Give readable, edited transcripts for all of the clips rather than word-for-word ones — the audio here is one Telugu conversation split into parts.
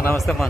నమస్తే అమ్మా.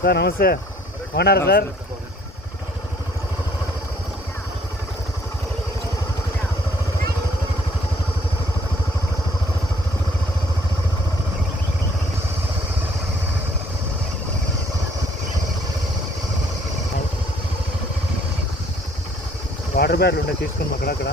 సార్ నమస్తే, బాగున్నారా సార్? వాటర్ బ్యాట్లు ఉండే తీసుకున్నాం అక్కడక్కడ.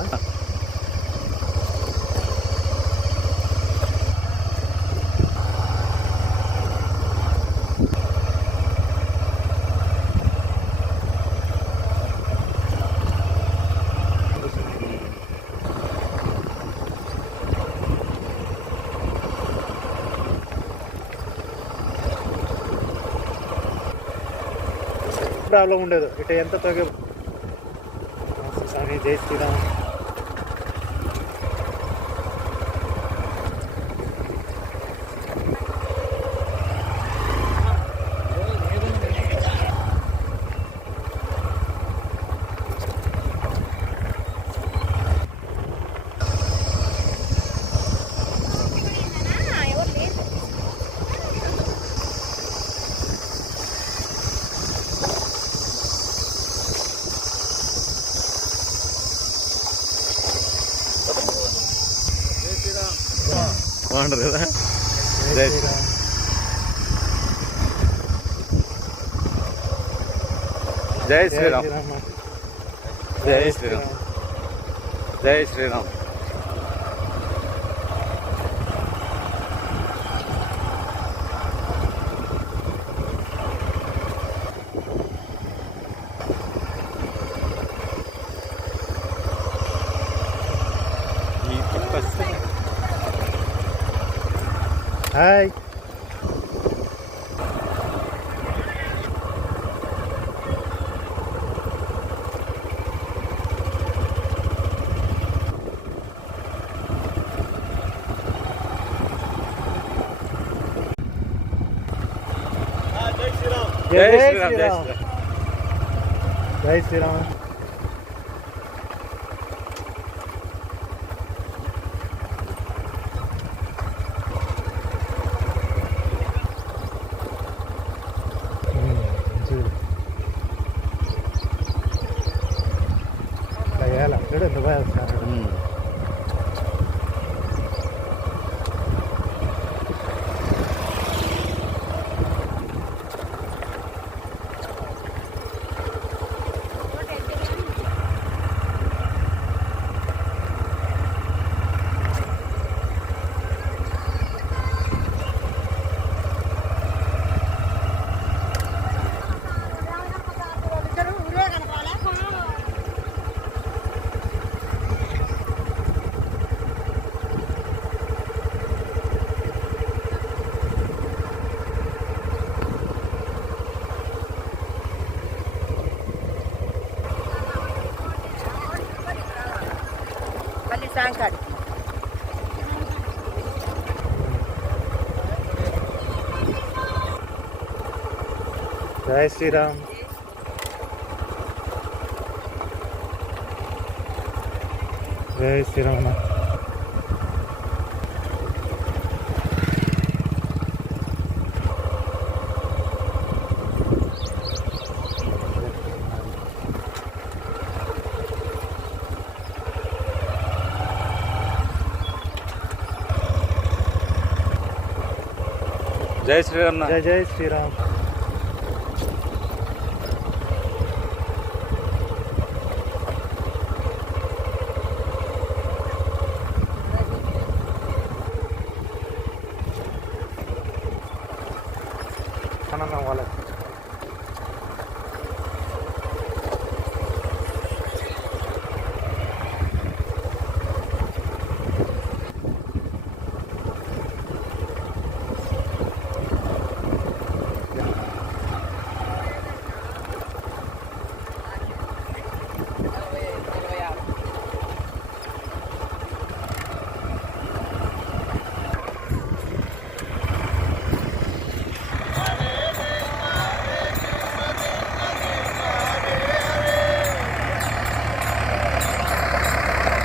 ప్రాబ్లం ఉండదు ఇటు ఎంత తగ్గ. స్వామి జై శ్రీరామ్. బాగుంటుంది కదా. జై శ్రీరామ్. జై శ్రీరామ్. జై శ్రీరామ్. జై శ్రీరామ్. హాయ్. జై శ్రీరామ్. జై శ్రీరామ్. చూడు ఎంత బాగా వస్తున్నారు. సాయంకాలం జై శ్రీరామ్. జై శ్రీరామ్. జై శ్రీరామ్ నా. జై జై శ్రీరామ్. ఆనందం వాళ్ళకి.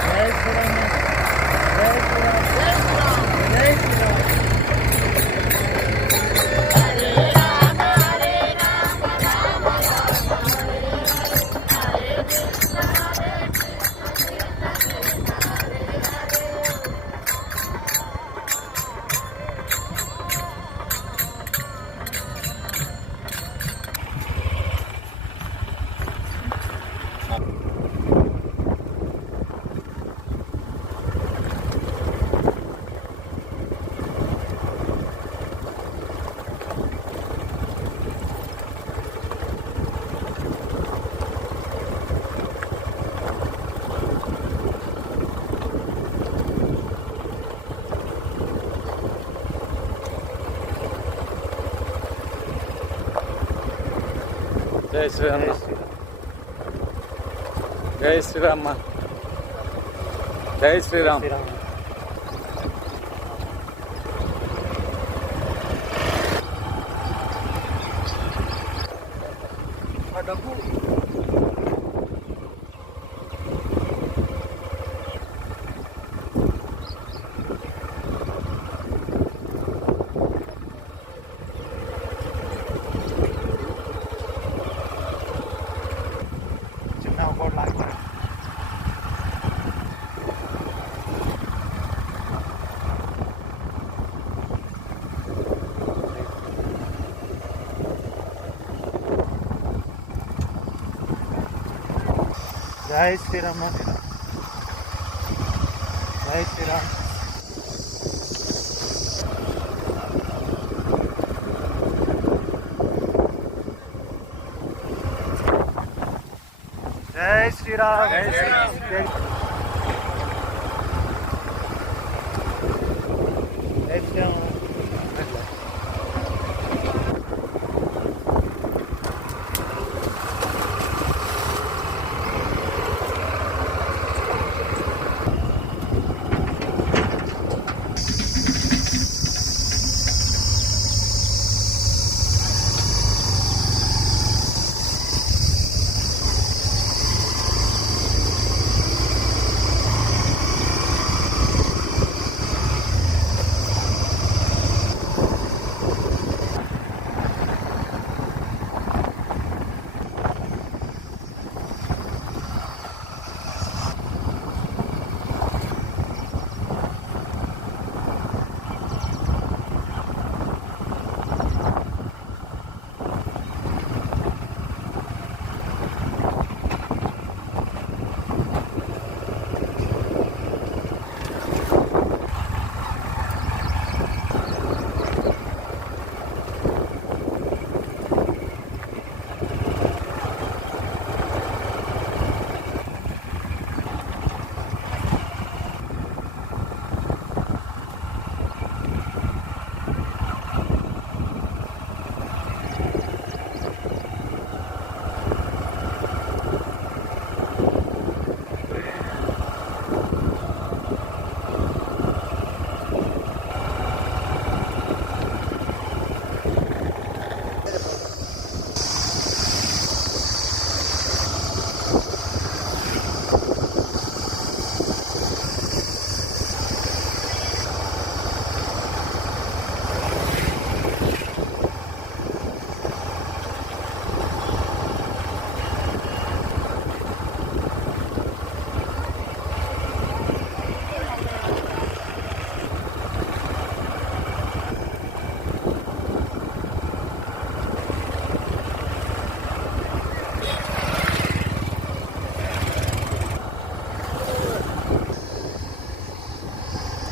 జై శ్రీరామ్. జై శ్రీరామ్. జై శ్రీరామ్. జై శ్రీరామ్ నా. జై శ్రీరామ్ మా. జై శ్రీరామ్. శ్రీరామ్. డబ్బు చిన్న బోర్డు లాగుతారు. జై శ్రీరామ్. జై శ్రీరామ్. జై శ్రీరామ్. జై శ్రీరామ్. జై శ్రీరామ్.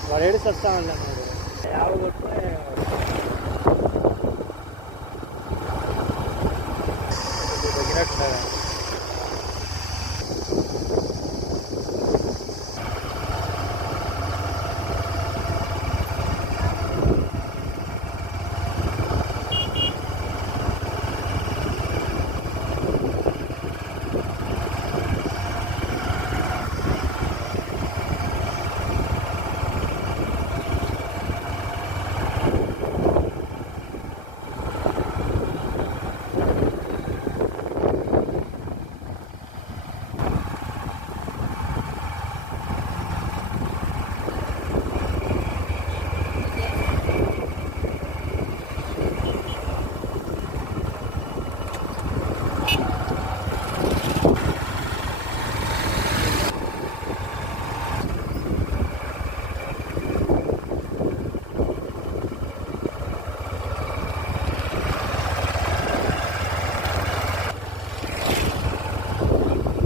వాడు ఏడు సస్తా అన్నాడు యాభై కొట్టుకుని తగ్గినట్టున్నారు.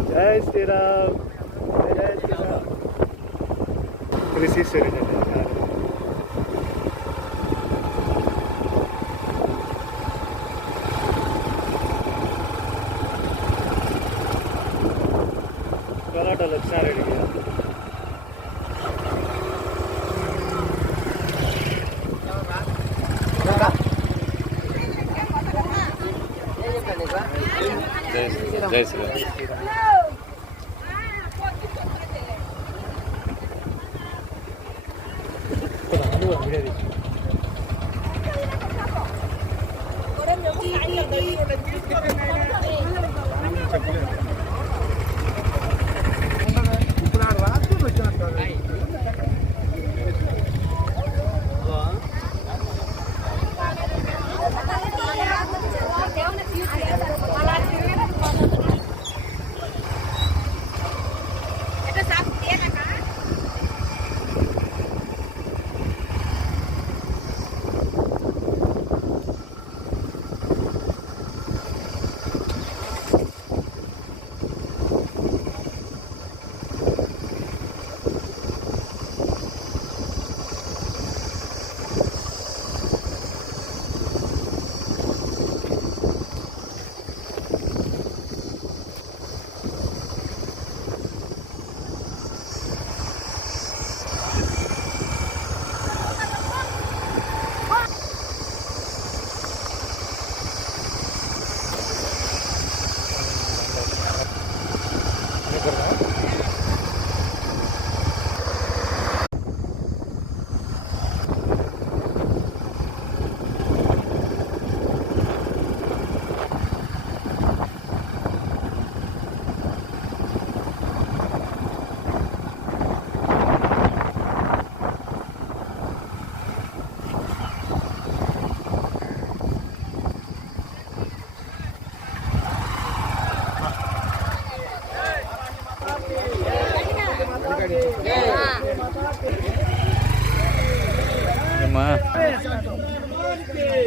జై శ్రీరామ్, జై శ్రీరామ్. కృషి కోలాటోళ్ళు వచ్చినారు ఇక్కడికి. జై శ్రీరామ్.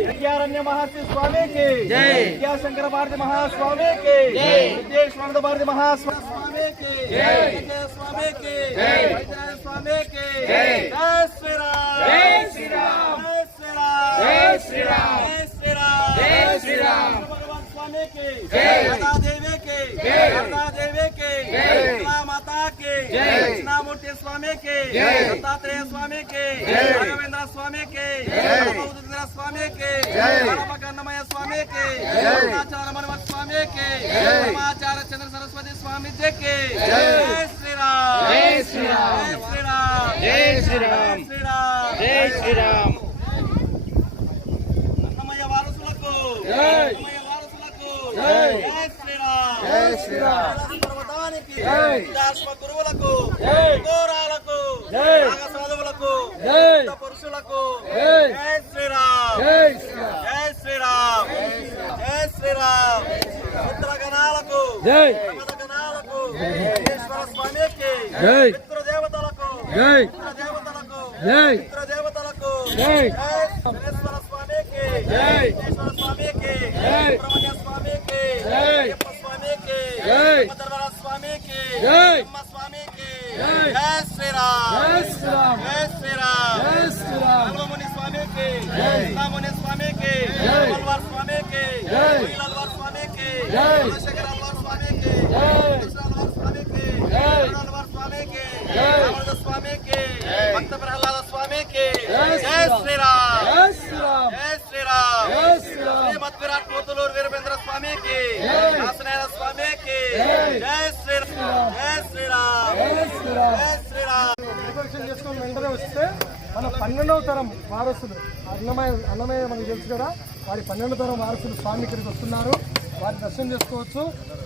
విద్యారణ్య మహర్షి స్వామికి జై. విద్యాశంకర భారతి మహాస్వామికి జై. విద్యేశ్వర భారతి మహాస్వామికి జై. స్వామికి జై. స్వామికి జై. జై శ్రీరామ్, జై శ్రీరామ్, జై శ్రీరామ్, జై శ్రీరామ్, జై శ్రీరామ్, జై శ్రీరామ్. భగవాన్ స్వామికి జై. మాతాదేవికి జై. మాతాదేవికి జై. మాతాకి జై. కృష్ణమూర్తి స్వామికి జై. దత్తాత్రేయ స్వామికి జై. రాఘవేంద్ర స్వామికి జై. స్వామికి జై. కన్నమయ్య స్వామికి జై. అరుణాచలమణి స్వామికి జై. బ్రహ్మాచార్య చంద్ర సరస్వతి స్వామిజీకి జై. జై శ్రీరామ్, జై శ్రీరామ్, జై శ్రీరామ్, జై శ్రీరామ్, జై శ్రీరామ్. కన్నమయ్య వారసులకు జై. కన్నమయ్య వారసులకు జై. జై శ్రీరామ్, జై శ్రీరామ్. పర్వతానికి జై. దాస్మ గురువులకు జై. గోరాలకు జై. నాగ సాధువులకు జై. పురుషులకు జై. జై శ్రీరామ్, జై శ్రీరామ్, జై శ్రీరామ్, జై శ్రీరామ్. మిత్రగణాలకు జై. గణాలకు ఈశ్వర స్వామికి జై. పితృదేవతలకు జై. పితృదేవతలకు జై. పితృదేవతలకు జై. ఈశ్వర స్వామికి జై. ఈశ్వర స్వామికి జై. సుబ్రహ్మణ్య స్వామికి జై. అయ్యప్ప స్వామికి జై. మధుర స్వామికి జై. అమ్మ స్వామికి జై. జై శ్రీరామ్, జై శ్రీరామ్, జై శ్రీరామ్. స్వామికి వైలాల్వార్ స్వామికి చంద్రశేఖర్ అల్వార్ స్వామికి అల్వార్ స్వామికి అల్వార్ స్వామికి రామదాస్ స్వామికి భక్త ప్రహ్లాద స్వామికి జై శ్రీరామ్ జై శ్రీరామ్ జై శ్రీరామ్ జై శ్రీరామ్ శ్రీమద్ విరాట్ పోతులూరు వీరభద్ర స్వామికి కాశీనాథ స్వామికి జై శ్రీరామ్ జై శ్రీరామ్ జై శ్రీరామ్ జై శ్రీరామ్. దర్శనం చేసుకొని వెంటనే వస్తే మన 12వ తరం వారసులు అన్నమయ్య మనకు తెలుసు కదా, వారి 12వ తరం వారసులు స్వామి ఇక్కడికి వస్తున్నారు. వారి దర్శనం చేసుకోవచ్చు.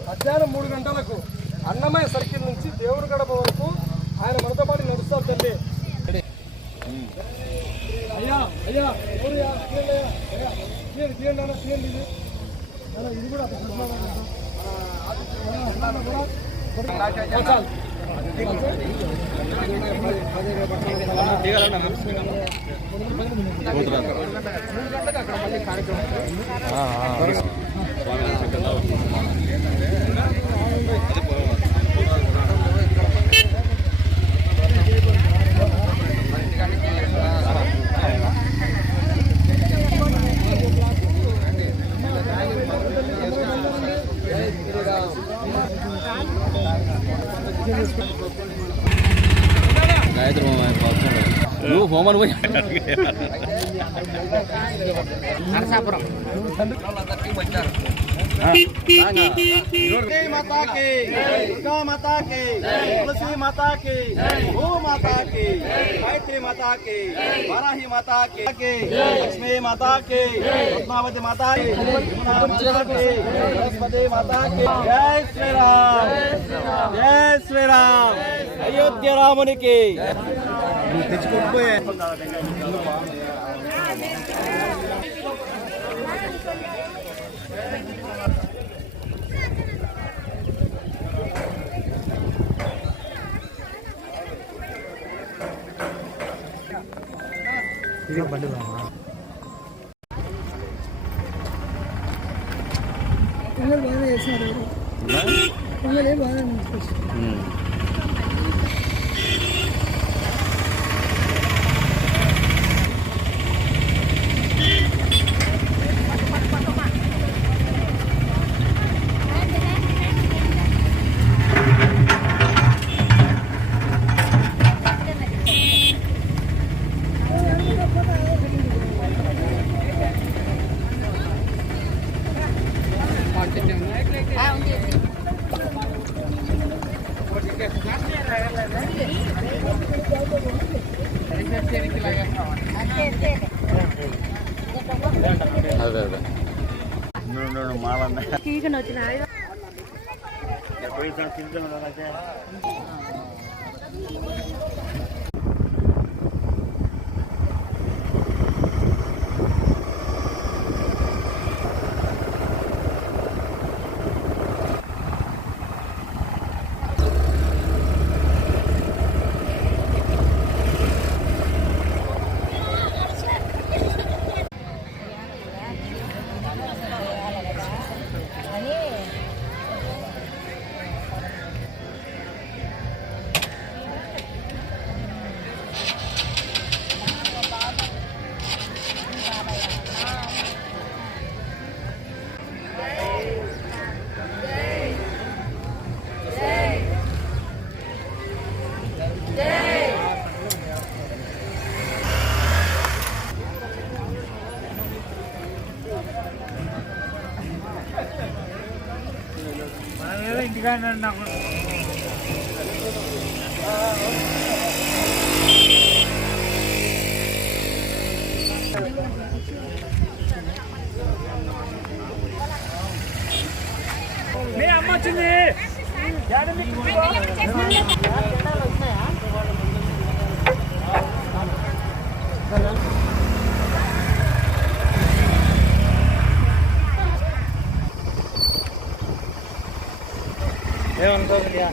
మధ్యాహ్నం 3 గంటలకు అన్నమయ్య సర్కిల్ నుంచి దేవుడి గడప వరకు ఆయన మనతో పాటు నడుస్తారు తల్లి. అయ్యా అయ్యా ఎవరయ్యా? తీయండి అన్న, తీయండి. ఇది కూడా నువ్వు హోమన్ పోయి माता की दुर्गा माता की तुलसी माता की भू माता की गायत्री माता की वाराही माता की लक्ष्मी माता की पद्मावती माता की सरस्वती माता की जय श्री राम जय श्री राम अयोध्य रामुनि की బాగా చేసినారు. బాగా మీ అమ్మ వచ్చింది. ఏమనుకోకుండా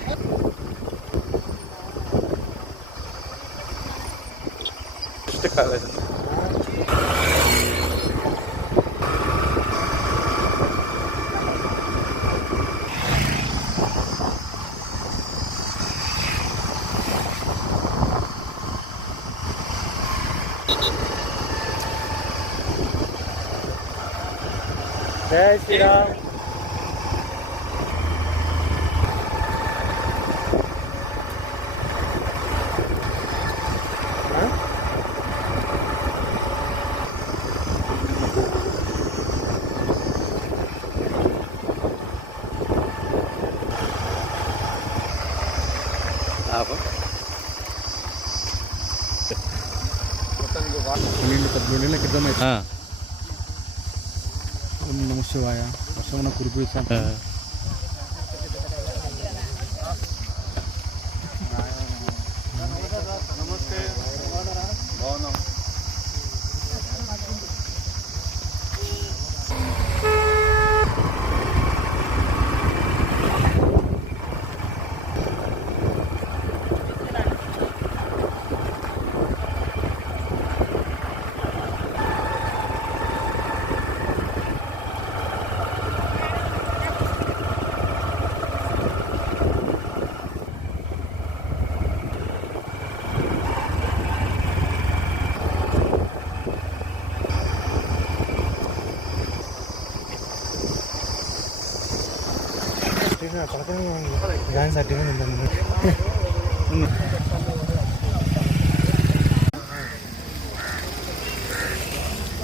కాలేదు. జై శ్రీరామ్. పన్నెండు క్రితమే ఓం నమ శివాయ వర్షమున కురిపిస్తాం. నమస్తే, బాగున్నాం.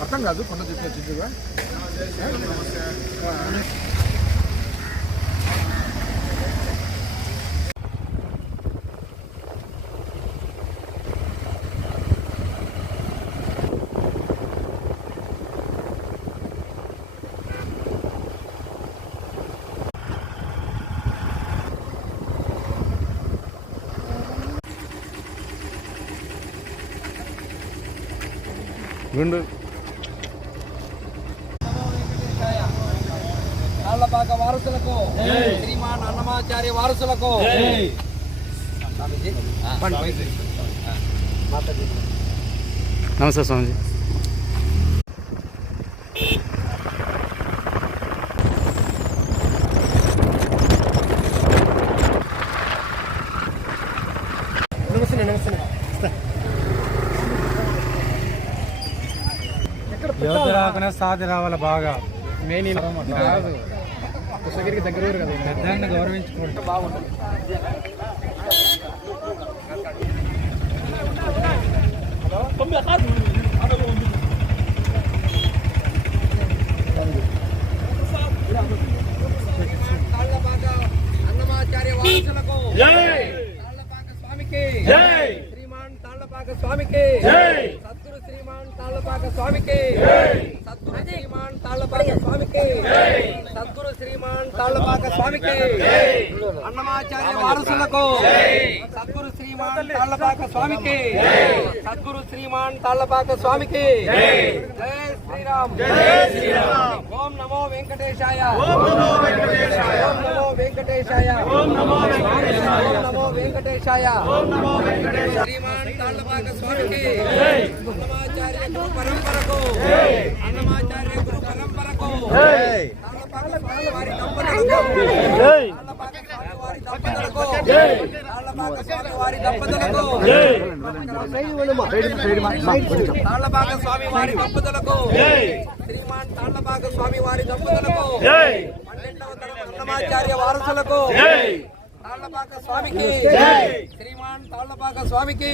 అర్థం కాదు కొండ చుట్టూ గుండు తాళ్లపాక వారసులకు, శ్రీమాన్ అన్నమాచార్య వారసులకు, నమస్తే స్వామిజీ. యువత రాకుండా సాధి రావాలి బాగా మెయిన్ కాదు కృష్ణగిరికి దగ్గర కదా పెద్దాన్ని గౌరవించుకోండి. బాగుంటుంది. తాళ్లపాక అన్నమాచార్య వారసులకు, తాళ్లపాక స్వామికి, శ్రీమాన్ తాళ్లపాక స్వామికి, సద్గురు శ్రీమాన్ తాళ్లపాక స్వామికి, సద్గురు శ్రీమాన్ తాళ్లపాక స్వామికి, సద్గురు శ్రీమాన్ తాళ్లపాక స్వామికి, అన్నమాచార్య వారసులకు, సద్గురు శ్రీమాన్ తాళ్లపాక స్వామికి, సద్గురు శ్రీమాన్ తాళ్లపాక స్వామికి. జై శ్రీరామ్. ఓం నమో వెంకటేశాయ. ఓం నమో వెంకటేశాయ. ఓం నమో వెంకటేశాయ. ఓం నమో వెంకటేశాయ. శ్రీమాన్ తాళ్లపాక స్వామికి, అన్నమాచార్య గురు పరంపరకు, అన్నమాచార్య గురు పరంపరకు, తాళ్లపాక స్వామి వారి దంపతులకు, తాళ్లపాక స్వామి వారి దంపతులకు, తాళ్లపాక స్వామి వారి దంపతులకు, తాళ్లపాక స్వామి వారి దంపతులకు, శ్రీమాన్ తాళ్లపాక స్వామి వారి దంపతులకు, 12వ తరం అన్నమాచార్య వారసులకు, తాళ్లపాక స్వామికి, శ్రీమాన్ తాళ్లపాక స్వామికి,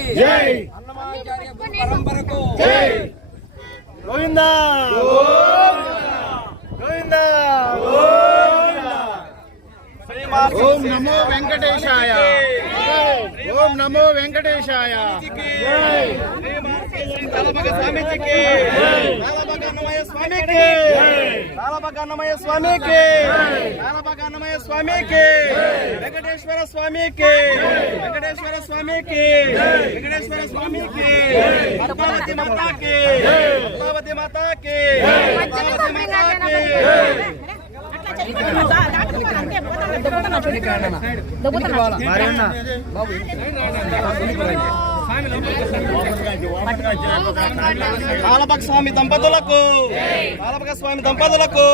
అన్నమాచార్య గురు పరంపరకు. గోవిందా గోవిందా. ఓం నమో వెంకటేశాయ. ఓం నమో వెంకటేశాయ. తాళ్లపాక స్వామికి, తాళ్లపాక అన్నమయ్య స్వామికి, తాళ్లపాక అన్నమయ్య స్వామికి, తాళ్లపాక అన్నమయ్య స్వామికి, వెంకటేశ్వర స్వామికి, వెంకటేశ్వర స్వామికి, వెంకటేశ్వర స్వామికి, పద్మావతి మాతాకి, పద్మావతి మాతాకి, పద్మావతి మాతాకి. తాళ్లపాక స్వామి దంపతులకు, తాళ్లపాక స్వామి దంపతులకు,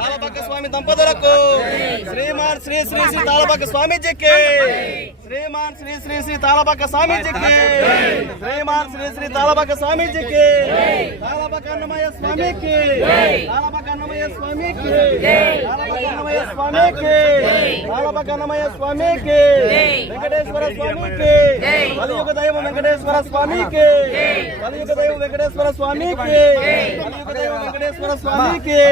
తాళ్లపాక స్వామి దంపతులకు, శ్రీమాన్ శ్రీ శ్రీ శ్రీ తాళ్లపాక స్వామీజీకి. శ్రీమాన్ శ్రీ శ్రీ శ్రీ తాళపాక స్వామీజీకి శ్రీమాన్ శ్రీ శ్రీ తాళపాక స్వామీజీకి తాళపాక అన్నమయ్య స్వామికి తాళపాక అన్నమయ్య స్వామికి తాళపాక అన్నమయ్య స్వామికి తాళపాక అన్నమయ్య స్వామికి వెంకటేశ్వర స్వామికి కలియుగ దైవం వెంకటేశ్వర స్వామికి కలియుగ దైవం వెంకటేశ్వర స్వామికి కలియుగ దైవం వెంకటేశ్వర స్వామికి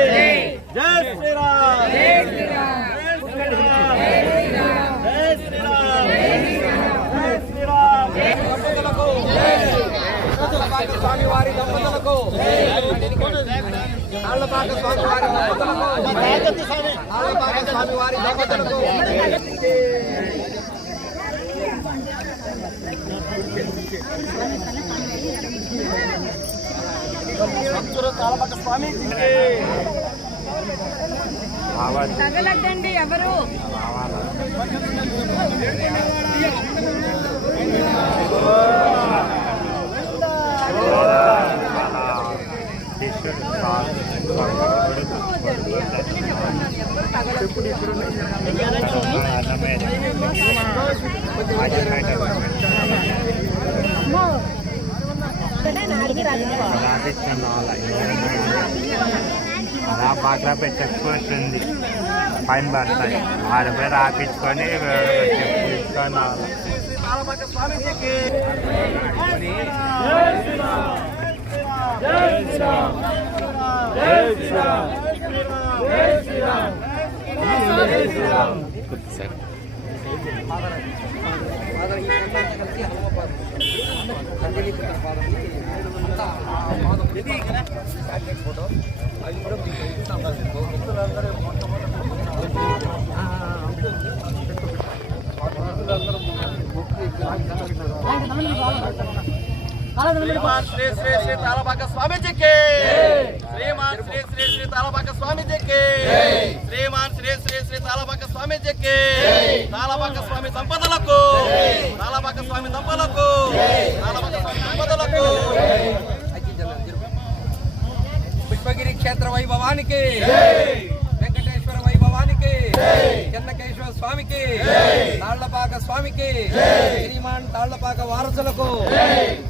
జై శ్రీరామ్ జై శ్రీరామ్ జై శ్రీరామ్ జై శ్రీరామ్ తాళ్లపాక స్వామి వారి దంపతులకు తాళ్లపాక స్వామి వారి తాళ్లపాక స్వామి వారి దంపతులకు తాళపాక స్వామికి తగలద్దండి ఎవరు అలా పాత్ర పెట్టేసుకుంటుంది పైన పడతాయి ఆడపై రాపించుకొని తీసుకొని తాళపాక స్వామికి శ్రీమాన్ శ్రీ శ్రీ శ్రీ తాళపాక స్వామిజీకి శ్రీమాన్ శ్రీ శ్రీ శ్రీ తాళపాక స్వామిజీకి శ్రీమాన్ శ్రీ శ్రీ శ్రీ తాళపాక స్వామిజీకి తాళపాక స్వామి దంపతులకు తాళపాక స్వామి దంపతులకు తాళపాక స్వామి దంపతులకు పుష్పగిరి క్షేత్ర వైభవానికి వెంకటేశ్వర వైభవానికి చెన్నకేశ్వర స్వామికి తాళ్లపాక స్వామికి శ్రీమాన్ తాళ్లపాక వారసులకు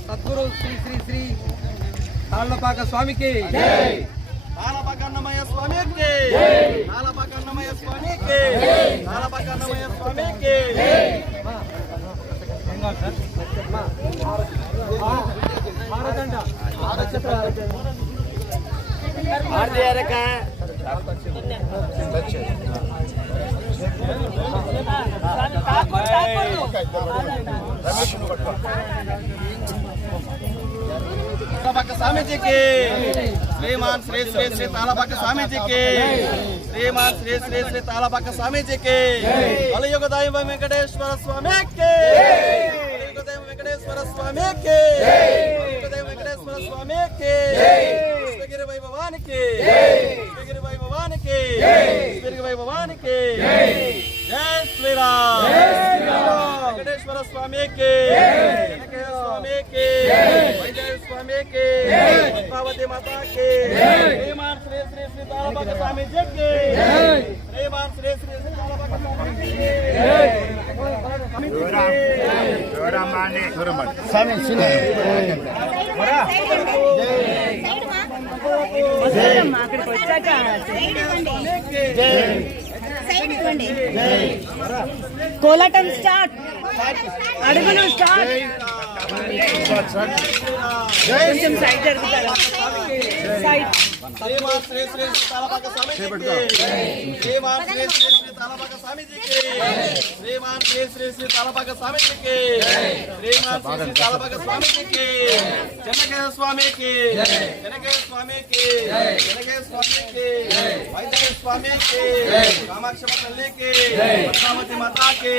సద్గురు శ్రీ శ్రీ శ్రీ తాళ్లపాక స్వామికి తాళపాక అన్నమయ్య స్వామికి తాళపాక అన్నమయ్య స్వామికి తాళపాక అన్నమయ్య స్వామికి తాళపాక స్వామిజీకి శ్రీమాన్ శ్రీ శ్రీ శ్రీ తాళపాక స్వామిజీకి శ్రీమాన్ శ్రీ శ్రీ శ్రీ తాళపాక స్వామిజీకి కలియుగ దైవం వెంకటేశ్వర స్వామికి కలియుగ దైవం వెంకటేశ్వర స్వామికి కలియుగ దైవం వెంకటేశ్వర స్వామికి పుష్పగిరి వైభవానికి పుష్పగిరి వైభవానికి పుష్పగిరి వైభవానికి జై శ్రీరామ్ వెంకటేశ్వర స్వామికి వెంకటేశ్వర స్వామికి వైజయ స్వామికి పద్మావతి మాతాకి శ్రీమాన్ శ్రీ శ్రీ శ్రీ తాళపాక స్వామిజీకి శ్రీమాన్ శ్రీ శ్రీ శ్రీ తాళపాక స్వామిజీకి అక్కడికి వచ్చాక కోలాటం స్టార్ట్ అడుగులు స్టార్ట్ కొంచెం సైడ్ జరుగుతారా సైడ్ శ్రీమాన్ శ్రీ శ్రీ శ్రీ తాళపాక స్వామిజీకి శ్రీమాన్ శ్రీ శ్రీ శ్రీ తాళపాక స్వామిజీకి శ్రీమాన్ శ్రీ శ్రీ శ్రీ తాళపాక స్వామిజీకి శ్రీమాన్ శ్రీ శ్రీ తాళపాక స్వామిజీకి చెన్నకేశ్వర స్వామికి చెన్నకేశ్వర స్వామికి చెన్నకేశ్వర స్వామికి వైద్య స్వామికి కామాక్షమ్మ తల్లికి పద్మావతి మాతాకి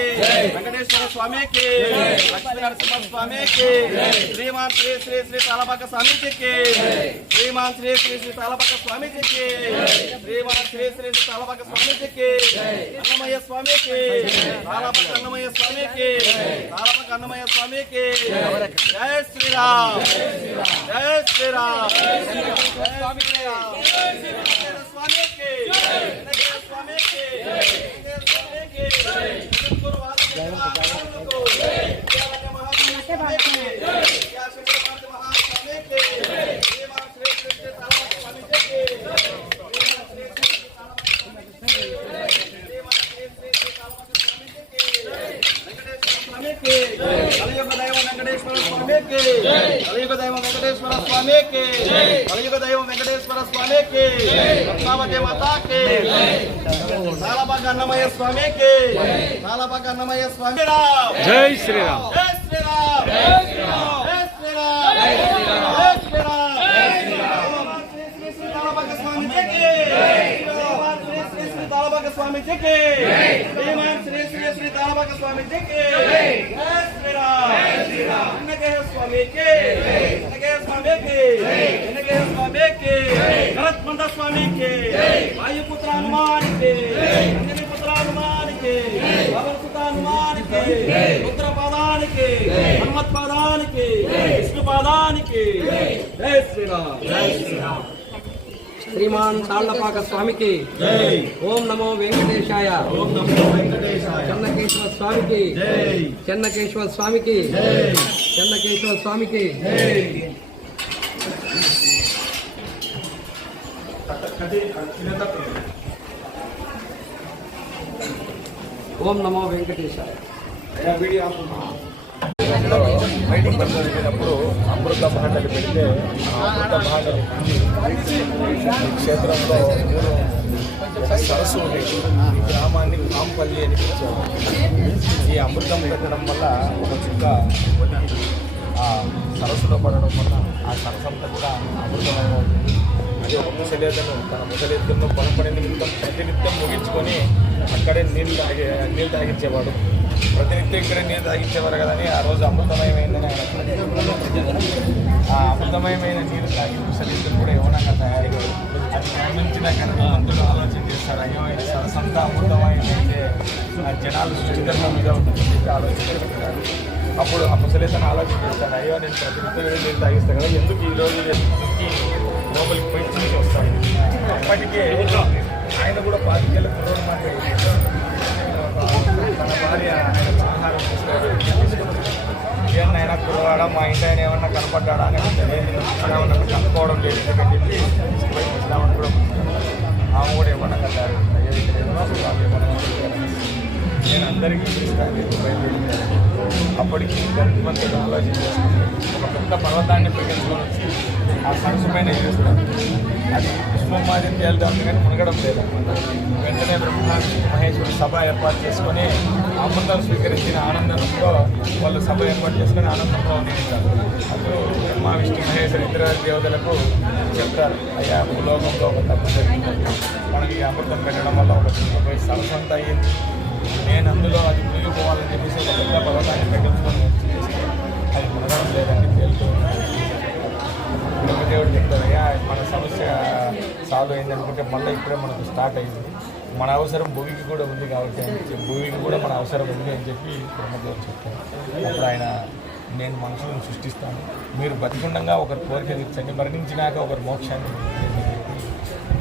వెంకటేశ్వర స్వామికి లక్ష్మీ నరసింహ స్వామికి శ్రీమాన్ శ్రీ శ్రీ శ్రీ తాళపాక స్వామిజీకి శ్రీమాన్ శ్రీ శ్రీ శ్రీ తాళపాక స్వామిజీకి శ్రీమాన్ శ్రీ శ్రీ శ్రీ తాళపాక స్వామిజీకి అన్నమయ్య స్వామికి తాళపాక అన్నమయ్య స్వామికి తాళపాక అన్నమయ్య స్వామికి జై శ్రీరామ్ జై శ్రీరామ్ స్వామికి స్వామికి స్వామికి కలియుగ దైవం వెంకటేశ్వర స్వామికి కలియుగ దైవం వెంకటేశ్వర స్వామికి కలియుగ దైవం వెంకటేశ్వర స్వామికి పద్మావతి మాతాకి నాలబాగ అన్నమయ్య స్వామికి నాలబాగ అన్నమయ్య స్వామి జై శ్రీరామ్. జై శ్రీరామ్ జై శ్రీరామ్ జై శ్రీరామ్ జై శ్రీరామ్ జై శ్రీరామ్ శ్రీ శ్రీ నాలబాగ స్వామికి శ్రీ శ్రీ తాళబాగ స్వామికి శ్రీమాన్ శ్రీ శ్రీ శ్రీ తాళబాగ స్వామికి జై శ్రీరామ్ జై శ్రీరామ్ వెంకటేశ్వర స్వామికి వెంకటేశ్వర స్వామికి వెంకటేశ్వర స్వామికి భరత్మండ స్వామికి వాయుపుత్ర హనుమానికి అంజనీపుత్ర హనుమానికి పవనసుత హనుమానికి రుద్రపాదానికి హనుమత్పాదానికి విష్ణుపాదానికి జై శ్రీరామ్ జై శ్రీరామ్ శ్రీమాన్ తాళ్లపాక స్వామికి ఓం నమో వెంకటేశాయ. ఓం నమో వెంకటేశాయ. చెన్నకేశ్వర స్వామికి జై చెన్నకేశ్వర స్వామికి చెన్నకేశ్వర స్వామికి ఓం నమో వెంకటేశాయ. మైటింగ్ పనులు జరిగినప్పుడు అమృత భాండలు పెడితే ఆ అమృత భాండలు ఈ క్షేత్రంలో ఒక సరస్సు ఉండేది. ఈ గ్రామాన్ని కాంపల్లి అని పిలిచారు. ఈ అమృతం పెట్టడం వల్ల ఒక చుక్క ఆ సరస్సులో పడడం వల్ల ఆ సరస్సంతా కూడా అమృతమయం అవుతుంది. అది ఒక ముసలేతను తన ముసలేతను పొలపడి నిమిత్తం ప్రతినిత్యం ముగించుకొని అక్కడే నీళ్ళు తాగించేవాడు. ప్రతినిత్యం ఇక్కడే నీళ్ళు తాగించేవారు కదని ఆ రోజు అమృతమయమైందని ఆ అమృతమయమైన నీరు తాగి ముసలిద్దరు కూడా యవనంగా తయారయ్యారు. అది గమనించిన గణపతులు ఆలోచన చేస్తారు, అయ్యో ఈ సరసంతా అమృతమైతే ఆ జనాలు సుచిధర్మం మీద ఉంటుందని చెప్పి ఆలోచించారు. అప్పుడు ఆ ముసలితను ఆలోచన చేస్తాడు, అయ్యో నేను ప్రతినిత్యం నీళ్ళు తాగిస్తాను కదా, ఎందుకు ఈరోజు లోపలికి పోయి చూసి వస్తాను. అప్పటికే ఆయన కూడా 5 ఏళ్ళ కుర్రోడు మాట తన భార్య ఆయన ఆహారం ఏమన్నా కురవాడా మా ఇంటి ఆయన ఏమన్నా కనపడ్డాడా అని ఏమన్నా కనుక్కోవడం లేదు అని చెప్పి ముసలామని కూడా ఆమె కూడా ఏమన్నా కట్టారు. నేను అందరికీ ఇస్తాను బయలుదేరి. అప్పటికి గర్భమంతుడు ఆలోచన చేసుకుని ఒక పెద్ద పర్వతాన్ని పెంచుకొని వచ్చి ఆ సరస్సు పైన ఎదురుస్తాడు. అది విశ్వమాదిని తేలుతాం కానీ మునగడం లేదన్నమాట. వెంటనే బ్రహ్మ మహేశ్వరుడు సభ ఏర్పాటు చేసుకొని అమృతం స్వీకరించిన ఆనందంలో వాళ్ళు సభ ఏర్పాటు చేసుకొని ఆనందంలో ఉంటారు. అప్పుడు బ్రహ్మ విష్ణు మహేశ్వరు ఇతర దేవతలకు చెప్తారు, అయ్యా భూలోకంలో ఒక తప్పు జరిగింది, మనకి అమృతం పెట్టడం వల్ల ఒక చిన్నపోయి సరస్వంతా అయ్యింది. నేను అందులో అది మునిగిపోవాలని చెప్పేసి ఒక పెద్ద పర్వతాన్ని పెట్టించుకొని అది మునగడం లేదని తేలుతుంది. బ్రహ్మదేవుడు చెప్తారయ్యా మన సమస్య సాల్వ్ అయింది అనుకుంటే మళ్ళీ ఇప్పుడే మనకు స్టార్ట్ అయింది, మన అవసరం భూమికి కూడా ఉంది కాబట్టి అని చెప్పి భూమికి కూడా మన అవసరం ఉంది అని చెప్పి బ్రహ్మదేవుడు చెప్తారు. అప్పుడు ఆయన నేను మనుషులను సృష్టిస్తాను, మీరు బతికుండగా ఒకరు కోరిక తీర్చండి, మరణించినాక ఒకరు మోక్షాన్ని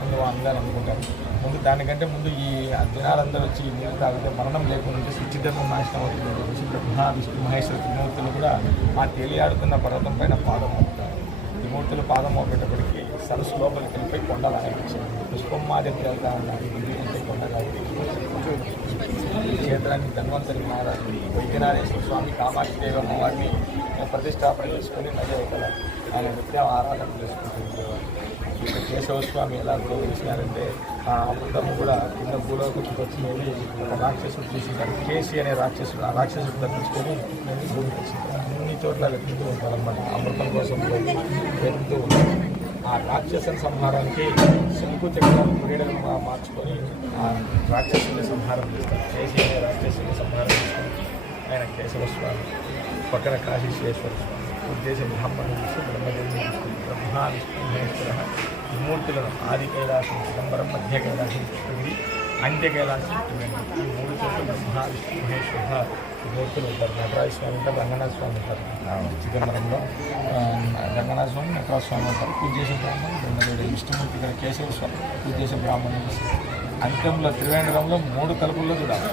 ముందు అందరూ అనుకుంటారు. ముందు దానికంటే ముందు ఈ జనాలందరూ వచ్చి నీరు తాగితే మరణం లేకుండా శుచిధర్మం నాశనం అవుతుంది అని చెప్పేసి బ్రహ్మ విష్ణు మహేశ్వర త్రిమూర్తులు కూడా ఆ తేలియాడుతున్న పర్వతం పైన పాదం మోపుతారు. త్రిమూర్తులు పాదం మోపేటప్పటికి సరస్సు లోపలికి వెళ్ళిపోయి కొండలాగించారు. పుష్పమాదికి వెళ్తా ఉన్నారు. ఇది అంటే కొండగా ఈ క్షేత్రాన్ని ధన్వంతరి మహారాజు వైద్యనాథేశ్వర స్వామి కామాక్షి దేవి అమ్మవారిని ప్రతిష్టాపన చేసుకుని నగర ఆయన నిత్యం ఆరాధన చేసుకుంటుండేవారు. ఇక కేశవ స్వామి ఎలా గౌరవించినారంటే ఆ అమృతము కూడా కింద భూలోకి వచ్చినది ఒక రాక్షసుడు తీసుకుంటారు. కేసి అనే రాక్షసుడు, ఆ రాక్షసుడు తప్పించుకొని భూమికి వచ్చింది. అన్ని చోట్ల వెతుకుతూ ఉంటారన్నమాట. అమృతం కోసం వెతుకుతూ ఉంటారు. ఆ రాక్షసుల సంహారానికి శంకు చక్రాలు క్రీడలుగా మార్చుకొని ఆ రాక్షసుని సంహారం చేస్తారు. కేసి అనే రాక్షసుని సంహారం చేస్తారు. ఆయన కేశవ స్వామి, పక్కన కాశీశ్వేశ్వర స్వామి, ఉద్దేశ బ్రాహ్మణుడు బ్రహ్మదేవుని బ్రహ్మ విష్ణు మహేశ్వర త్రిమూర్తులను ఆది కైలాసం చిదంబరం, మధ్య కైలాసం కృష్ణగిరి, అంత్య కైలాసం ఈ 3 చోట్ల బ్రహ్మ విష్ణు మహేశ్వర త్రిమూర్తులు ఉంటారు. నటరాజ స్వామి ఉంటారు, రంగనాథ స్వామి ఉంటారు. చిదంబరంలో రంగనాథ స్వామి, నటరాజ స్వామి ఉంటారు. పూజేశ బ్రాహ్మణుడు బ్రహ్మదేవుడు, విష్ణుమూర్తి ఇక్కడ కేశవ స్వామి, పూజేశ బ్రాహ్మణుడు. అంత్యంలో త్రివేంద్రంలో 3 తలుపుల్లో చూడాలి.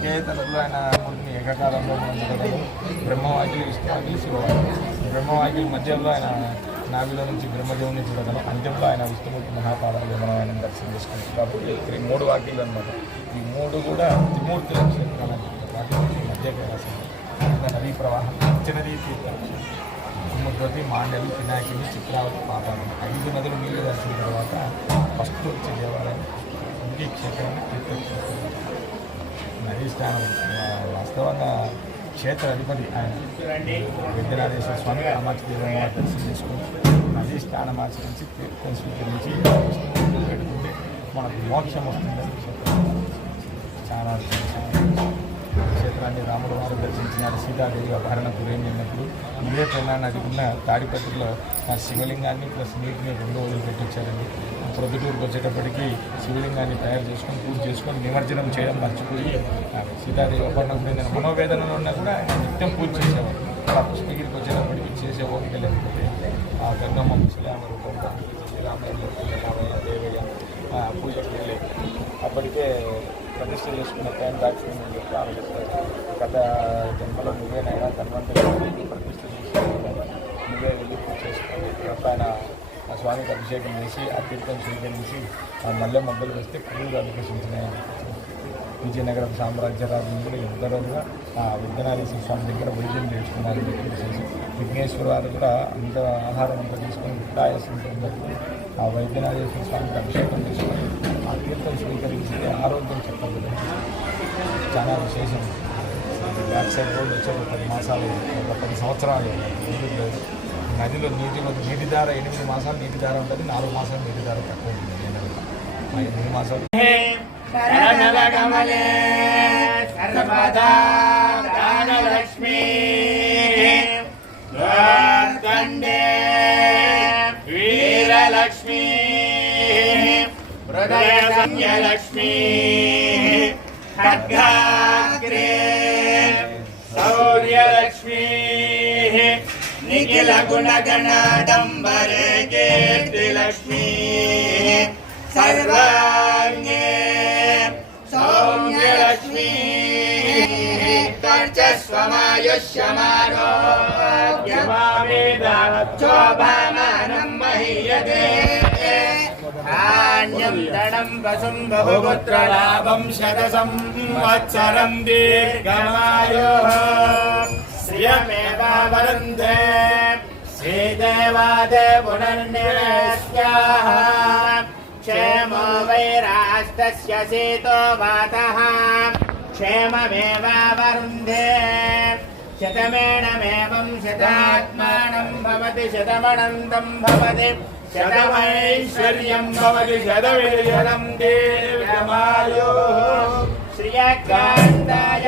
ఒకే తరలో ఆయన మూర్తిని ఏకకాలంలో మనం చూడగలం. బ్రహ్మవాకిలి, విష్ణువాకిలి, శివవాకిలి. బ్రహ్మవాకిలి మధ్యలో ఆయన నాభిలో నుంచి బ్రహ్మదేవుని చూడగలం. అంత్యంలో ఆయన విష్ణుమూర్తి మహాపాదాలు మనం ఆయన దర్శనం చేసుకుంటాం. కాబట్టి ఈ 3 వాకిళ్ళు అనమాట. ఈ 3 కూడా త్రిమూర్తుల క్షేత్రాలు అని చెప్తారు. వాటి మధ్య కైలాసం, నదీ ప్రవాహం, నదీ తీర్థం, సముద్రతి, మాండవి, పినాకిని, చిత్రావతి, పాపాలు 5 నదులు నీళ్లు దర్శిన తర్వాత ఫస్ట్ వచ్చే దేవాలయం ఈ క్షేత్రాన్ని తీర్థక్షేత్రం. నదీ స్నానం వాస్తవంగా క్షేత్ర అధిపతి ఆయన విద్యనాథేశ్వర స్వామి కామాక్షి దర్శనం చేసుకుని నదీ స్నానం ఆచరించి తీర్థం స్వీకరించి పెట్టుకుంటే మనకు మోక్షం వస్తుందని క్షేత్రం. చాలా క్షేత్రాన్ని రాముడు వారు దర్శించినారు. సీతాదేవి అపహరణకు గురైనప్పుడు ఇదే పెన్నా నదికి ఉన్న తాడిపత్రిలో ఆ శివలింగాన్ని ప్లస్ నీటిని 2 రోజులు పెట్టించారండి. ప్రొద్దుటూరుకు వచ్చేటప్పటికి శివలింగాన్ని తయారు చేసుకొని పూజ చేసుకొని నిమజ్జనం చేయడం మర్చిపోయి సీతాదేవి అపహరణకు గురైన మనోవేదనలో ఉన్నా కూడా ఆయన నిత్యం పూజ చేసేవారు. అలా పుష్పగిరికి వచ్చేటప్పటికి చేసే ఓపిక లేకపోతే ఆ గంగమ్మ ముసలామ రూపంలో శ్రీరామయ్య, దేవయ్య పూజకు వెళ్ళి అప్పటికే ప్రతిష్ట చేసుకున్న టైం వ్యాక్సిన్ అని చెప్పి ఆలోచిస్తారు. గత జన్మలో నువ్వేనైనా ధన్వంతరి ప్రతిష్ట చేసుకుంటాను, నువ్వే వెళ్ళి పూజ చేసుకోవాలి. తర్వాత ఆయన ఆ స్వామికి అభిషేకం చేసి ఆ తీర్థం స్వీకరించి ఆ మల్లె మొగ్గలు వేస్తే పురుగులు అభిషేకించినాయని విజయనగరం సామ్రాజ్య రాజులు ఎందరోగా ఆ విద్యనాథేశ్వర స్వామి దగ్గర భోజనం నేర్చుకున్నారు. చేసి విఘ్నేశ్వర వారు కూడా అంత ఆహారం అంతా తీసుకొని విట్టాయాసంతో ఆ వైద్యనాథేశ్వర స్వామికి అభిషేకం చేసుకొని ఆ తీర్థం స్వీకరించి ఆరోగ్యం చెప్పదు. చాలా విశేషం. బ్యాక్ సైడ్ రోడ్డు వచ్చారు 10 మాసాలు, ఒక 10 సంవత్సరాలు నదిలో నీటి ధార 8 మాసాలు నీటి ధార ఉంటుంది, 4 మాసాలు నీటి ధార తక్కువ ఉంటుంది. 8 మాసాలు శరణలకమలే సర్వదా దానలక్ష్మీ ద్వార్కండే వీరలక్ష్మీ హృదయ సంయలక్ష్మీ ఖడ్గాగ్రే శౌర్యలక్ష్మీ నిఖిల గుణగణాడంబరే కీర్తిలక్ష్మీ సర్వాంగే సౌమ్యలక్ష్మీ శోభామానం మహీయతే ధాన్యం ధనం వసుం బహుపుత్రలాభం శతసం వత్సరం దీర్ఘమాయుః శ్రియమేవావరుంధే శ్రీదేవాదే పునర్నివేశ్యాః क्षेमो वैराष्टस्य सीतो वातः क्षेममेवावरुन्धे शतमेणमेवं शतात्मानं भवति शतमनन्तं भवति शतमैश्वर्यं भवति शतविर्यं दीर्घमायुः श्रियकान्ताय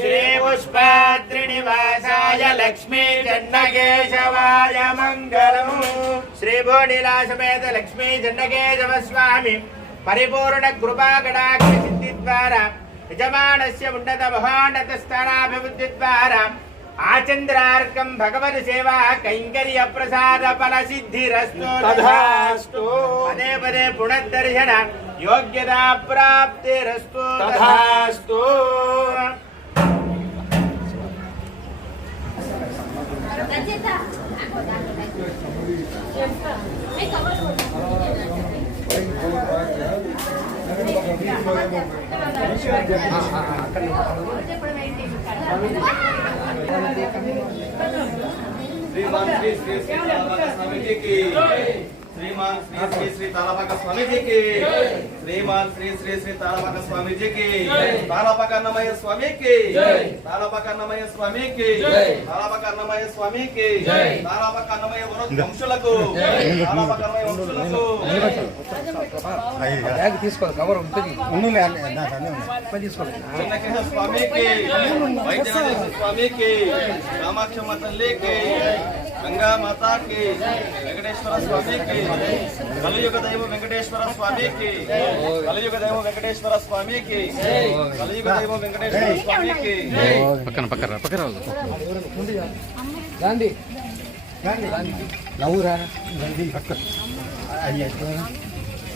श्रीपुष्पाद्रिनिवासाय लक्ष्मी चन्नकेशवाय मङ्गलम् श्रीभोनिलासमेत लक्ष्मी चन्नकेशव स्वामी परिपूर्ण कृपा कटाक्ष सिद्धि द्वारा यजमानस्य उन्नत महोन्नत स्थानाभिवृद्धि द्वारा आचन्द्रार्कं भगवत् सेवा कैङ्कर्य प्रसाद फल सिद्धिरस्तु तथास्तु पदे पदे पुनर्दर्शन योग्यता प्राप्तिरस्तु तथास्तु श्रीमान श्री श्री श्री तालापाका स्वामी जी की श्रीमान श्री श्री श्री तालापाका स्वामी जी की श्रीमान श्री श्री श्री तालापाका स्वामी जी की तालापाका नमय स्वामी की तालापाका नमय स्वामी की तालापाका नमय स्वामी की तालापाका नमय వంశులకు तालापाका नमय వంశులకు బ్యాగ్ తీసుకోవాలి, కవర్ ఉంటుంది. చెన్నకేశవ స్వామి की వైద్యనాథేశ్వర స్వామి की కామాక్షమ్మ తల్లి की गंगा माता की वेंकटेश्वर स्वामी की कलयुग दैव वेंकटेश्वर स्वामी की कलयुग दैव वेंकटेश्वर स्वामी की कलयुग दैव वेंकटेश्वर स्वामी की గాంధీ నవ్వురా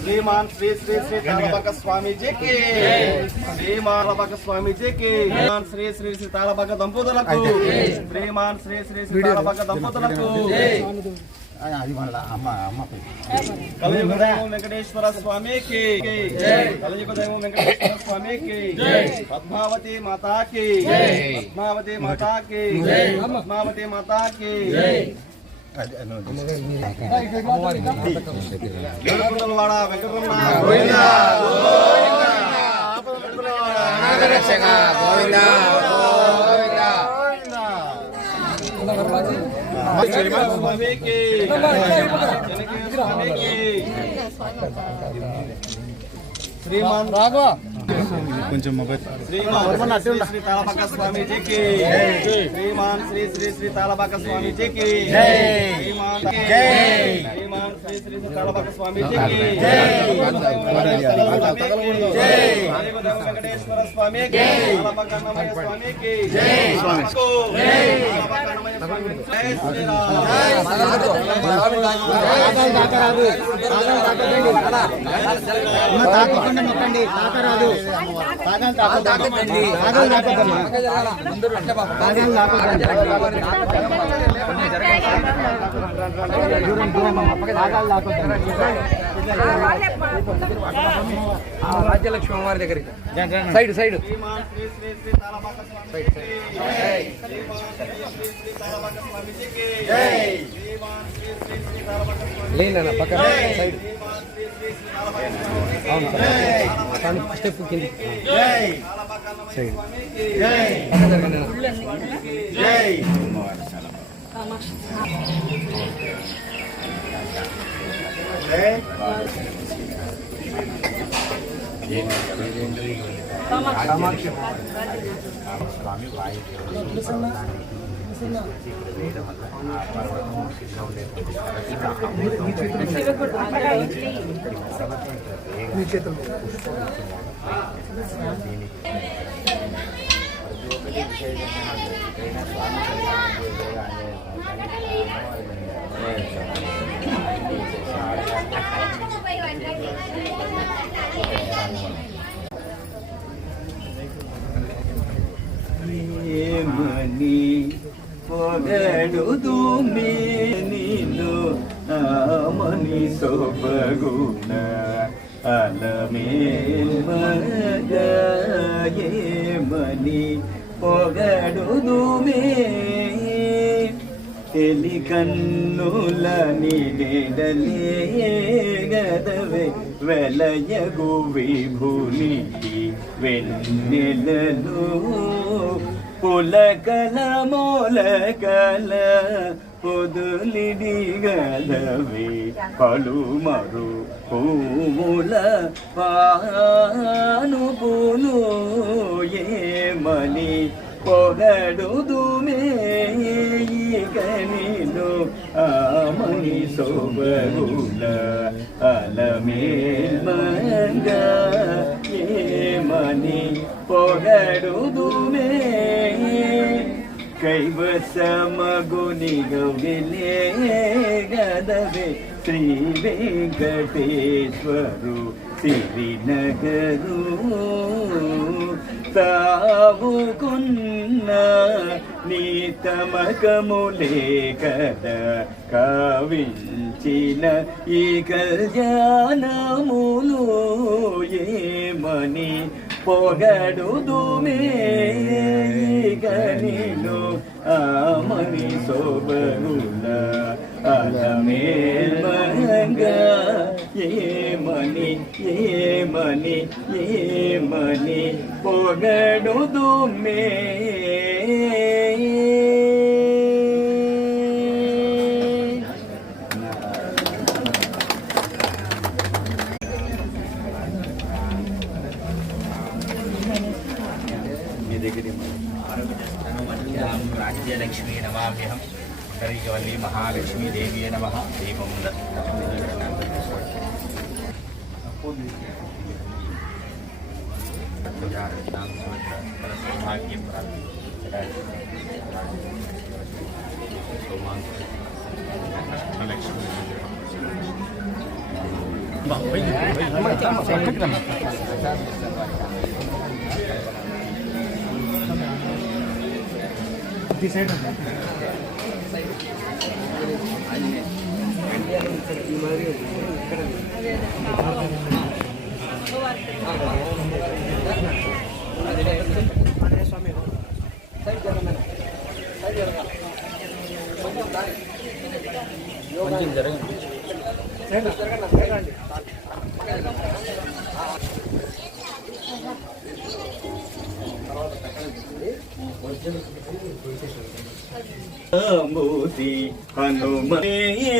श्रीमान श्री श्री श्री तालबाग स्वामी जी की श्रीमान तालबाग स्वामी जी की श्रीमान श्री श्री श्री तालबाग దంపతులకు श्रीमान श्री श्री श्री तालबाग దంపతులకు కలియుగ దైవం వెంకటేశ్వర స్వామి కి కలియుగ దైవం వెంకటేశ్వర స్వామి కి పద్మావతి మాతా కి పద్మావతి మాతా కి పద్మావతి మాతా కి ఏడుకొండలవాడ వెంకటరమణ గోవిందా రక్షక గోవిందా గోవిందా स्वामी की स्वामी की श्रीमान राघव కొంచెం మొబైల్ శ్రీమాన్ శ్రీ శ్రీ తాళబాక స్వామి జీ కి శ్రీమాన్ శ్రీ శ్రీ శ్రీ తాళబాక స్వామి జీ కి శ్రీమాన్ జై శ్రీమాన్ శ్రీ శ్రీ శ్రీ తాళబాక స్వామి జీ కి జై వెంకటేశ్వర స్వామి కి తాళబాక అన్నమయ్య స్వామి కి జై స్వామి జై తాళబాక అన్నమయ్య స్వామి జై శ్రీరామ్ రాజ్యలక్ష్మి అమ్మవారి దగ్గరికి సైడ్ సైడ్ లేదన్న పక్కన సైడ్ అవును స్టెప్ కింది సైడ్ మీ చేతులు పొగడుదు నీలో ఆమని సొబగుణ అలమేమని పొగడుదు తెలి కన్నుల నిడలే గదవే వెలయగు విభునికి వెన్నెలలు పులకల మూలకల పొదులిడి గదవే పలుమరు పూముల పాను పూలు ఏమని పొగడుదుమే గనిను ఆమని సోబగుల అలమేల్మంగ ఏమని పొగడుదుమే కైవసమగుని గౌరిలే గదవే శ్రీ వెంకటేశ్వరు సిరినగరు తావుకున్న నీ తమకములే కద కావించిన ఈ కళ్యాణములు ఏమని పొగడుదుమే గనిను ఆమని సోబగుల అలమేల్మంగ ఏమని ఏమని ఏమని పొగడుదుమే राज्यलक्ष्मी नमाम्यहं करिकवल्ली महालक्ष्मी देवी नमः दीपं మూసి హనుమేజిదిమి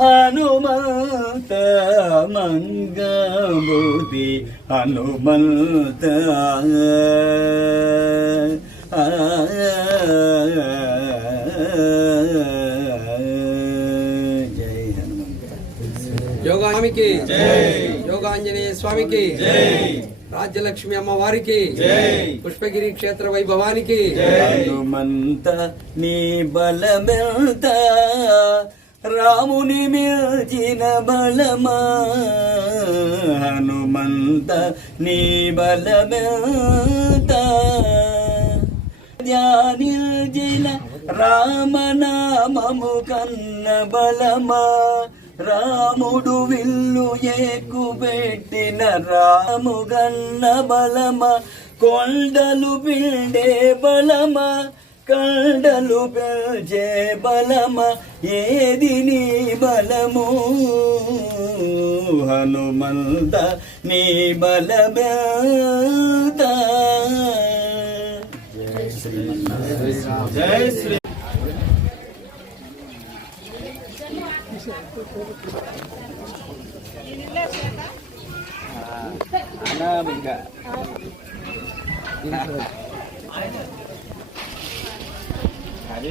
హనుమంత మంగమూర్తి హనుమంత జై హనుమంత. యోగామికి యోగాంజనేయ స్వామికి రాజ్యలక్ష్మి అమ్మవారికి పుష్పగిరి క్షేత్ర వైభవానికి హనుమంత నీ బలమెంత రాముని మిల్చిన బలమా హనుమంత నీ బలమెంత ధ్యానిల్చిన రామనామము కన్న బలమా రాముడు విల్లు ఎక్కుబెట్టిన రాము గన్న బలమ కొండలు పిండే బలమ కండలు పెంచే బలమ ఏది నీ బలము హనుమంత నీ బలమెంత. జై శ్రీ అనామిక అది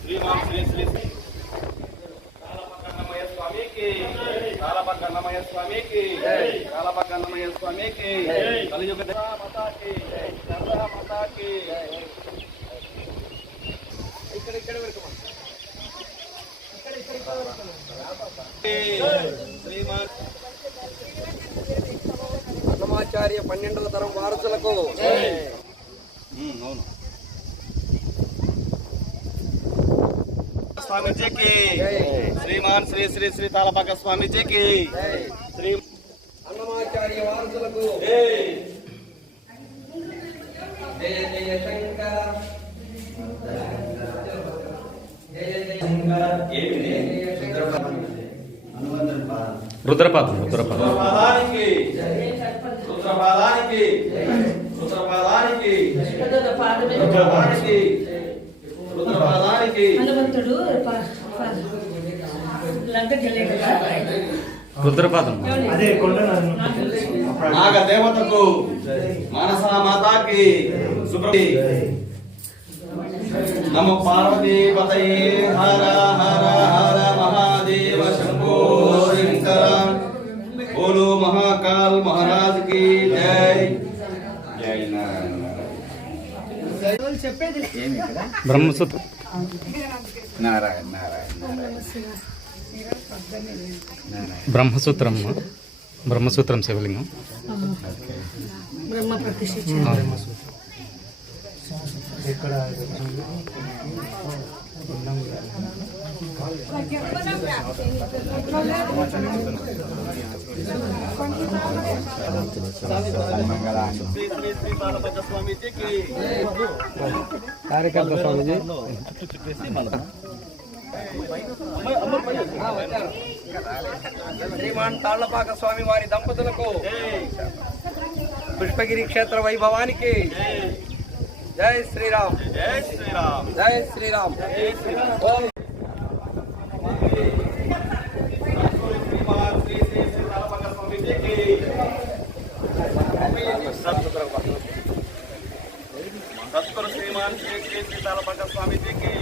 శ్రీమాన్ శ్రీ శ్రీ కాలపకన్నమయ్య స్వామికి కాలపకన్నమయ్య స్వామికి కాలపకన్నమయ్య స్వామికి కలియుగ మాతాకి మాతాకి ఇక్కడ వరకు అన్నమాచార్య 12వ తరం వారసులకు అవును స్వామిజీకి శ్రీమాన్ శ్రీ శ్రీ శ్రీ తాళపాక స్వామిజీకి శ్రీ అన్నమాచార్య వారసులకు జయ జయ శంకర రుద్రపాదానికి రుద్రపాదానికి రుద్రపాదానికి రుద్రపాదానికి రుద్రపాదానికి హనుమంతుడు లంక జలేడు రుద్రపాదం నాగ దేవతకు మానసా మాతాకి సుబ్రహ్మణ్య నమో పార్వతీ పతయే హర హర హర మహాదేవ శంభో శంకర బోలో మహాకాల్ మహారాజ్ की జై జై బ్రహ్మసూత్ర నారాయణ నారాయణ బ్రహ్మసూత్రం బ్రహ్మసూత్రం శివలింగం బ్రహ్మ ప్రతిష్ఠ కార్యకర్త స్వామిజీ శ్రీమాన్ తాళ్లపాక స్వామి వారి దంపతులకు పుష్పగిరి క్షేత్ర వైభవానికి జై శ్రీరామ్ జై శ్రీరామ్ జై శ్రీరామ్ ఓం సద్గురు శ్రీమాన్ శ్రీ శ్రీ తాళపాక స్వామిజీకి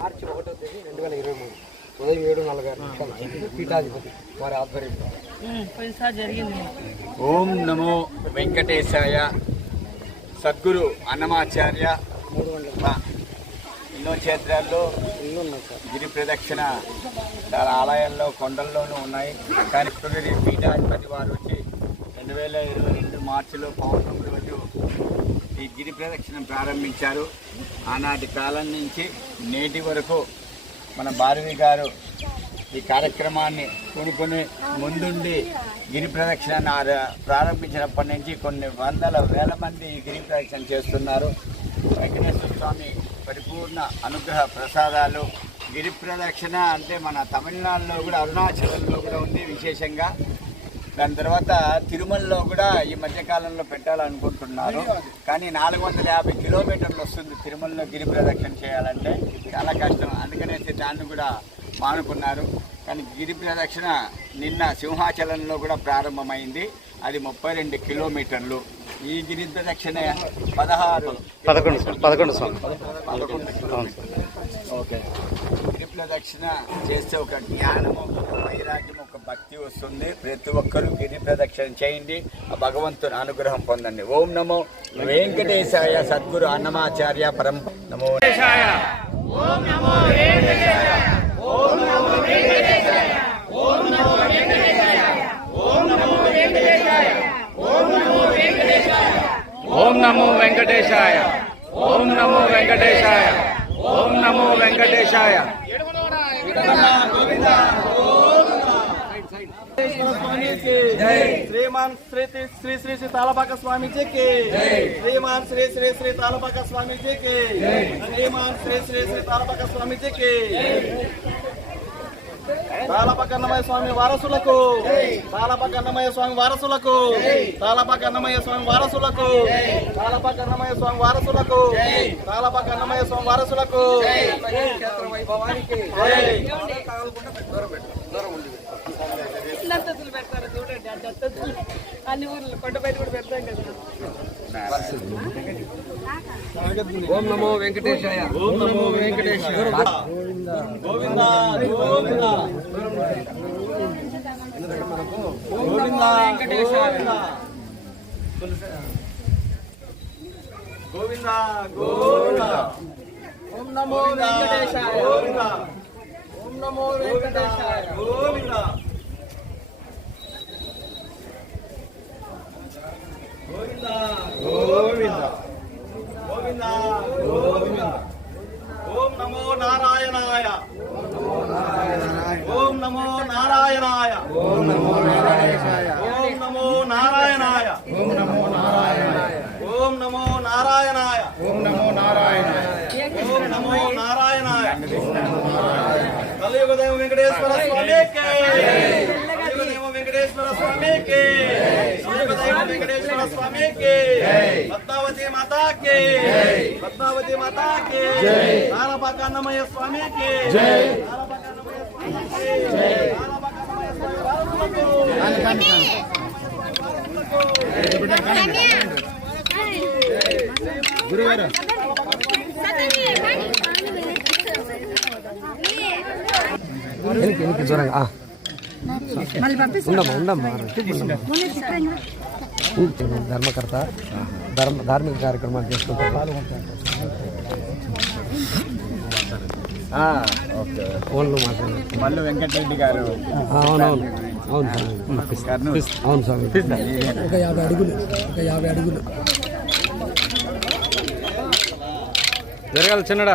మార్చి 1వ తేదీ 2023 ఉదయం 7:40 పీఠాధిపతి వారి ఆధ్వర్యంలో పోయినసారి జరిగింది. ఓం నమో వెంకటేశాయ. సద్గురు అన్నమాచార్య ఎన్నో క్షేత్రాల్లో గిరి ప్రదక్షిణ చాలా ఆలయాల్లో కొండల్లోనూ ఉన్నాయి. కానీ పునరి పీఠాధిపతి వారు వచ్చి 2022 మార్చిలో పౌర్ణమి రోజు ఈ గిరి ప్రదక్షిణ ప్రారంభించారు. ఆనాటి కాలం నుంచి నేటి వరకు మన భారవి గారు ఈ కార్యక్రమాన్ని కొనుక్కొని ముందుండి గిరి ప్రదక్షిణ ప్రారంభించినప్పటి నుంచి కొన్ని వేల మంది ఈ గిరి ప్రదక్షిణ చేస్తున్నారు. వెంకటేశ్వర స్వామి పరిపూర్ణ అనుగ్రహ ప్రసాదాలు. గిరి ప్రదక్షిణ అంటే మన తమిళనాడులో కూడా అరుణాచలంలో కూడా ఉంది విశేషంగా. దాని తర్వాత తిరుమలలో కూడా ఈ మధ్యకాలంలో పెట్టాలనుకుంటున్నారు. కానీ 450 కిలోమీటర్లు వస్తుంది తిరుమలలో గిరి ప్రదక్షిణ చేయాలంటే, చాలా కష్టం. అందుకనేసి దాన్ని కూడా మానుకున్నారు. కానీ గిరి ప్రదక్షిణ నిన్న సింహాచలంలో కూడా ప్రారంభమైంది. అది 32 కిలోమీటర్లు. ఈ గిరి ప్రదక్షిణ 11 ఓకే. గిరి ప్రదక్షిణ చేస్తే ఒక జ్ఞానము, ఒక వైరాగ్యం, ఒక భక్తి వస్తుంది. ప్రతి ఒక్కరూ గిరి ప్రదక్షిణ చేయండి, ఆ భగవంతుని అనుగ్రహం పొందండి. ఓం నమో వెంకటేశాయ. సద్గురు అన్నమాచార్య పరం నమో వెంకటేశాయ. ఓం నమో వెంకటేశాయ. ఓం నమో వెంకటేశాయ. ఓం నమో వెంకటేశాయ. ఓం నమో వెంకటేశాయ. ఓం నమో వెంకటేశాయ. ఓం నమో వెంకటేశాయ. ఓం నమో వెంకటేశాయ. ఓం నమో వెంకటేశాయ. శ్రీమాన్ శ్రీ శ్రీ శ్రీ శ్రీ తాళపాక స్వామిజీకి శ్రీమాన్ శ్రీ శ్రీ శ్రీ తాళపాక స్వామిజీకి శ్రీమాన్ శ్రీ శ్రీ శ్రీ తాళపాక స్వామిజీకి తాళపాక అన్నమయ్య స్వామి వారసులకు తాళపాక అన్నమయ్య స్వామి వారసులకు తాళపాక అన్నమయ్య స్వామి వారసులకు తాళపాక అన్నమయ్య స్వామి వారసులకు తాళపాక అన్నమయ్య స్వామి వారసులకు క్షేత్ర వైభవానికి దత్తతులు పెడతారు చూడండి. ఆ దత్తతులు అన్ని ఊర్లు కొండపైన కూడా పెడతాం కదా. ఓం నమో వెంకటేశాయ. ఓం నమో వెంకటేశాయ. గోవింద గోవింద గోవింద వెంకటేశాయ. గోవింద గోవింద. ఓం నమో వెంకటేశాయ. గోవింద ఓం నమో వెంకటేశాయ. గోవింద గోవింద గోవింద గోవింద గోవింద. ఓం నమో నారాయణాయ. ఓం నమో నారాయణాయ. ఓం నమో నారాయణాయ. ఓం నమో నారాయణాయ. ఓం నమో నారాయణాయ. ఓం నమో నారాయణాయ. ఓం నమో నారాయణాయ. ఓం నమో నారాయణాయ. కలియుగ దైవం వెంకటేశ్వర స్వామికి. కలియుగ దైవం వెంకటేశ్వర స్వామికి. కలియుగ దైవం వెంకటేశ్వర స్వామికి. పద్మావతి మాతాకి. పద్మావతి మాతాకి. తాళపాక అన్నమయ్య స్వామికి. తాళపాక అన్నమయ్య స్వామికి. తాళపాక అన్నమయ్య స్వామి వారసులకు. గురుగారు దూరంగా ఉండమ్మా ధర్మకర్త ధార్మిక కార్యక్రమాలు చేసుకుంటారు. ఫోన్లో మాట్లాడారు. మల్లు వెంకటరెడ్డి గారు. అవునవును అవును అవును స్వామి. ఒక 50 అడుగులు జరగాలి చిన్నడా,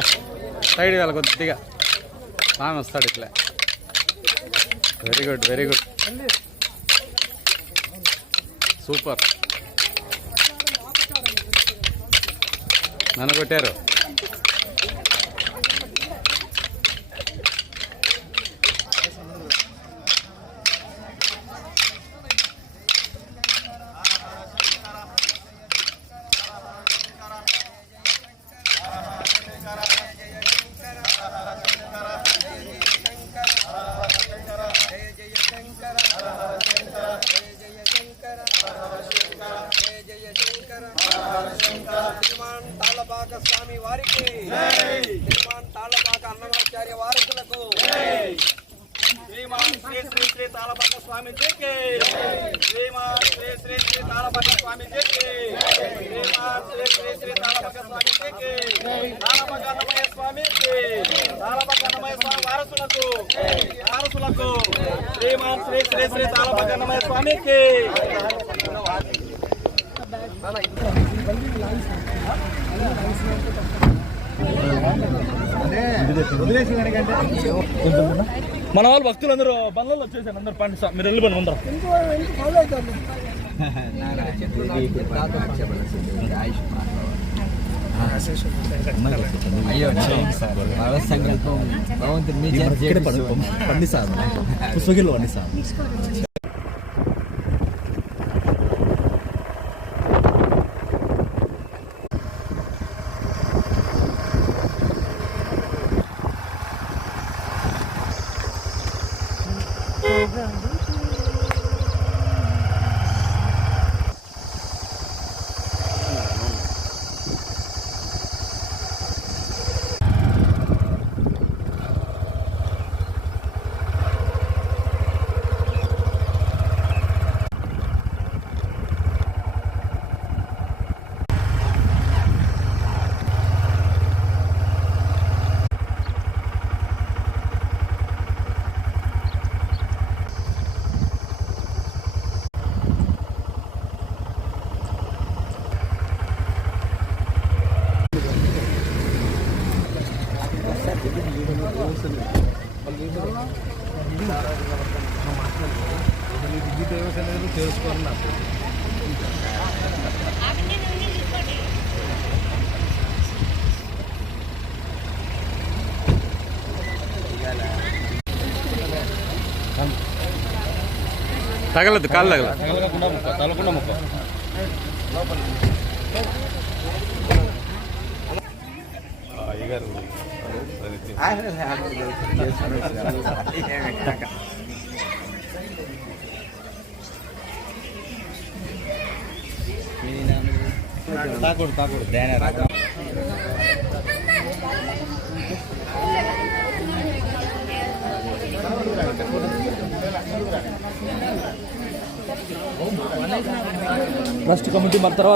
సైడ్ కావాలి కొద్దిగా. స్వామి వస్తాడు ఇట్లా. Very good very good, super. నన్ను కొట్టారు. తాళపాక స్వామి వారి తాళపక్క స్వామీజీకి శ్రీమాన్ శ్రీ శ్రీ శ్రీ తాళపక్క స్వామీజీకి శ్రీమాన్ శ్రీ శ్రీ శ్రీ తాళపక్క స్వామీజీకి తాళపక్క అన్నమయ్య స్వామికి తాళపక్క అన్నమయ్య స్వామి వారసులకు శ్రీమాన్ శ్రీ శ్రీ శ్రీ తాళపక్క అన్నమయ్య స్వామికి మన వాళ్ళు భక్తులందరూ బండ్లలో వచ్చేసారు. అందరు పండి సార్ మీరు వెళ్ళిపోయి అందరూ అయ్యో సంకల్పం భగవంతుడు మీ పండి సార్ పుస్తకిలో పండి సార్. తగలదు కాళ్ళు తగలదు. తలకుండా ముక్క అయ్యగారు తాకూడదు ఫస్ట్ కమిటీ మరి తర్వాత